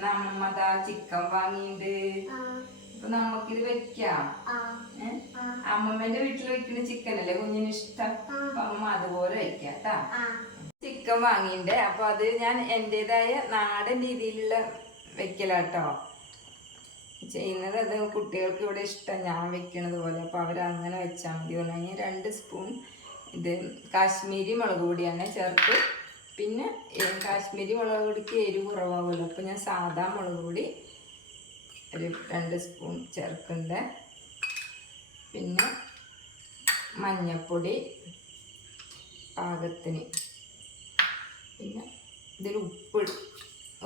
ഇന്ന് അമ്മമ്മ ദാ ചിക്കൻ വാങ്ങിണ്ട് അപ്പൊ നമുക്കിത് വെക്കാം? അമ്മമ്മന്റെ വീട്ടിൽ വെക്കുന്ന ചിക്കൻ അല്ലേ കുഞ്ഞിന് ഇഷ്ടം? അപ്പൊ അമ്മ അതുപോലെ വെക്കാം കേട്ടാ ചിക്കൻ വാങ്ങിണ്ട് അപ്പൊ അത് ഞാൻ എന്റേതായ നാടൻ രീതിയിലുള്ള വെക്കലാട്ടോ. ചെയ്യുന്നത് അത് കുട്ടികൾക്ക് ഇവിടെ ഇഷ്ടം. ഞാൻ വെക്കണത് പോലെ. അപ്പൊ അവരങ്ങനെ വെച്ചാൽ മതി. പറഞ്ഞാൽ രണ്ട് സ്പൂൺ ഇത് കാശ്മീരി മുളക് പൊടിയാണ് ചേർത്ത് പിന്നെ കാശ്മീരി മുളക് പൊടിക്ക് എരിവ് കുറവാകുമല്ലോ അപ്പോൾ ഞാൻ സാധാ മുളക് പൊടി ഒരു രണ്ട് സ്പൂൺ ചേർക്കുന്നത് പിന്നെ മഞ്ഞൾപ്പൊടി പാകത്തിന്. പിന്നെ ഇതിൽ ഉപ്പ്.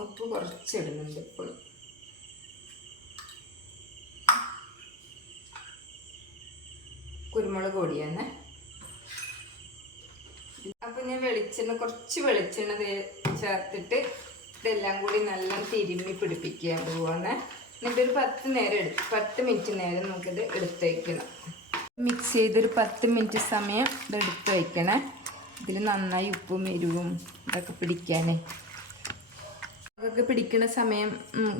ഉപ്പ് കുറച്ച് ഇടുന്നുണ്ട് ഇപ്പോഴും. കുരുമുളക് പൊടിയാണ്. അപ്പൊ ഞാൻ വെളിച്ചെണ്ണ കുറച്ച് വെളിച്ചെണ്ണ ചേർത്തിട്ട് ഇതെല്ലാം കൂടി നല്ല തിരുമ്മി പിടിപ്പിക്കാൻ പോവാണ്. എന്നിട്ട് ഒരു പത്ത് നേരം എടുത്ത് പത്ത് മിനിറ്റ് നേരം നമുക്കിത് എടുത്ത് വയ്ക്കണം മിക്സ് ചെയ്തൊരു പത്ത് മിനിറ്റ് സമയം ഇത് എടുത്ത് വയ്ക്കണേ ഇതിൽ നന്നായി ഉപ്പും എരിവും ഇതൊക്കെ പിടിക്കാനേ. അതൊക്കെ പിടിക്കുന്ന സമയം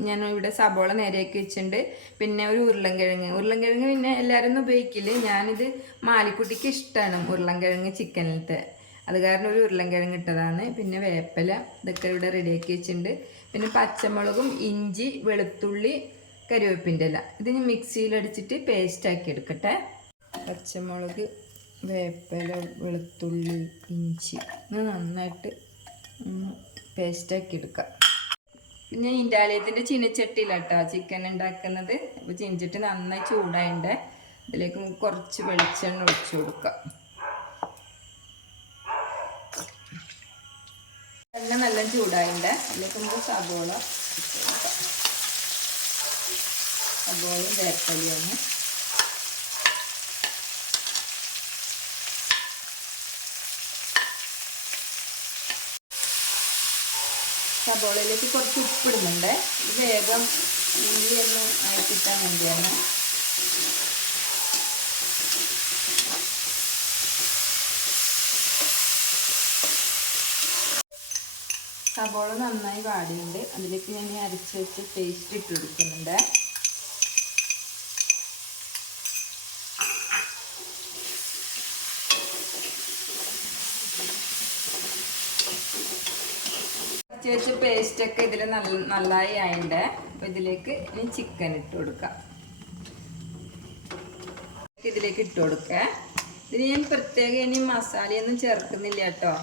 ഞാൻ ഇവിടെ സബോള നേരെയൊക്കെ വെച്ചിട്ടുണ്ട്. പിന്നെ ഒരു ഉരുളൻകിഴങ്ങ്. ഉരുളൻകിഴങ്ങ് പിന്നെ എല്ലാവരും ഉപയോഗിക്കില്ല. ഞാനിത് മാലിക്കുട്ടിക്ക് ഇഷ്ടമാണ് ഉരുളൻകിഴങ്ങ് ചിക്കനിലത്തെ. അത് കാരണം ഒരു ഉരുളൻകിഴങ്ങ് ഇട്ടതാണ്. പിന്നെ വേപ്പില ഇതൊക്കെ ഇവിടെ റെഡിയാക്കി വെച്ചിട്ടുണ്ട്. പിന്നെ പച്ചമുളകും ഇഞ്ചി വെളുത്തുള്ളി കരുവേപ്പിന്റെ ഇല. ഇത് ഞാൻ മിക്സിയിലടിച്ചിട്ട് പേസ്റ്റ് ആക്കി എടുക്കട്ടെ. പച്ചമുളക് വേപ്പില വെളുത്തുള്ളി ഇഞ്ചി നന്നായിട്ട് ഒന്ന് പേസ്റ്റാക്കി എടുക്കാം. പിന്നെ ഇൻഡാലയത്തിന്റെ ചീനച്ചട്ടിയിലാട്ടോ ചിക്കൻ ഉണ്ടാക്കുന്നത്. അപ്പോൾ ചീനച്ചട്ടി നന്നായി ചൂടായിട്ടുണ്ട് അതിലേക്ക് കുറച്ച് വെളിച്ചെണ്ണ ഒഴിച്ചു കൊടുക്കാം. എണ്ണ നല്ല ചൂടായിണ്ട്. അതിലേക്ക് നമുക്ക് സബോള സബോളയും വേപ്പലിയാണ് സബോളയിലേക്ക് കുറച്ച് ഉപ്പിടുന്നുണ്ട്. വേഗം ഉള്ളി ഒന്ന് ആയി കിട്ടാൻ വേണ്ടിയാണ്. സബോള നന്നായി വാടിയുണ്ട് അതിലേക്ക് ഞാൻ അരച്ച് വെച്ച് പേസ്റ്റ് ഇട്ട് കൊടുക്കുന്നുണ്ട്. അരച്ച് വെച്ച പേസ്റ്റൊക്കെ ഇതിൽ നല്ല നന്നായി ആയിണ്ട് അപ്പോൾ ഇതിലേക്ക് ഇനി ചിക്കൻ ഇട്ട് കൊടുക്കാം. ഇതിലേക്ക് ഇട്ട് കൊടുക്കുക ഇതിന് ഞാൻ പ്രത്യേകം ഇനി മസാലയൊന്നും ചേർക്കുന്നില്ല കേട്ടോ.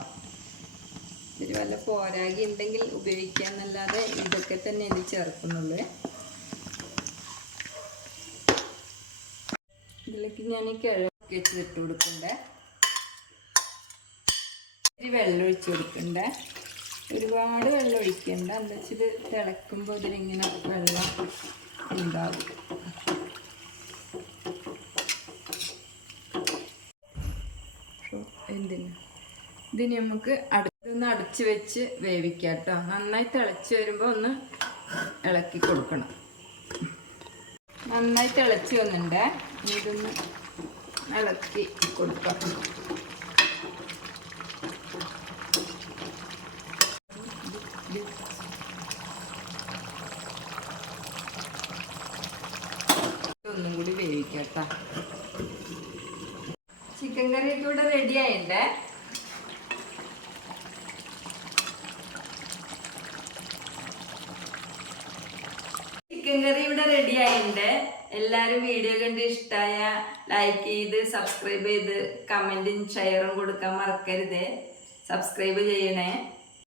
ഇതിൽ വല്ല പോരാകി ഉണ്ടെങ്കിൽ ഉപയോഗിക്കാന്നല്ലാതെ ഇതൊക്കെ തന്നെ ഇത് ചേർക്കുന്നുള്ളൂ. ഇതിലേക്ക് ഞാൻ ഈ കിഴക്ക് വെച്ച് ഇട്ട് കൊടുക്കണ്ടേ? ഇത്തിരി വെള്ളം ഒഴിച്ച് കൊടുക്കണ്ടേ? ഒരുപാട് വെള്ളം ഒഴിക്കണ്ട. എന്താ വെച്ചാൽ ഇത് തിളക്കുമ്പോൾ ഇതിലിങ്ങനെ വെള്ളം ഉണ്ടാവും. എന്തിന്? ഇതിന് നമുക്ക് അടുത്തൊന്ന് അടച്ച് വെച്ച് വേവിക്കുക കേട്ടോ. നന്നായി തിളച്ച് വരുമ്പോൾ ഒന്ന് ഇളക്കി കൊടുക്കണം. നന്നായി തിളച്ച് വന്നിട്ടുണ്ട്. ഇതൊന്ന് ഇളക്കി കൊടുക്കാം. ഒന്നും കൂടി വേവിക്കാം ചിക്കൻ കറിയൊക്കെ ഇവിടെ റെഡി കറി ഇവിടെ റെഡി ആയിട്ടുണ്ട്. എല്ലാവരും വീഡിയോ കണ്ട് ഇഷ്ടമായ ലൈക്ക് ചെയ്ത് സബ്സ്ക്രൈബ് ചെയ്ത് കമന്റും ഷെയറും കൊടുക്കാൻ മറക്കരുത്. സബ്സ്ക്രൈബ് ചെയ്യണേ.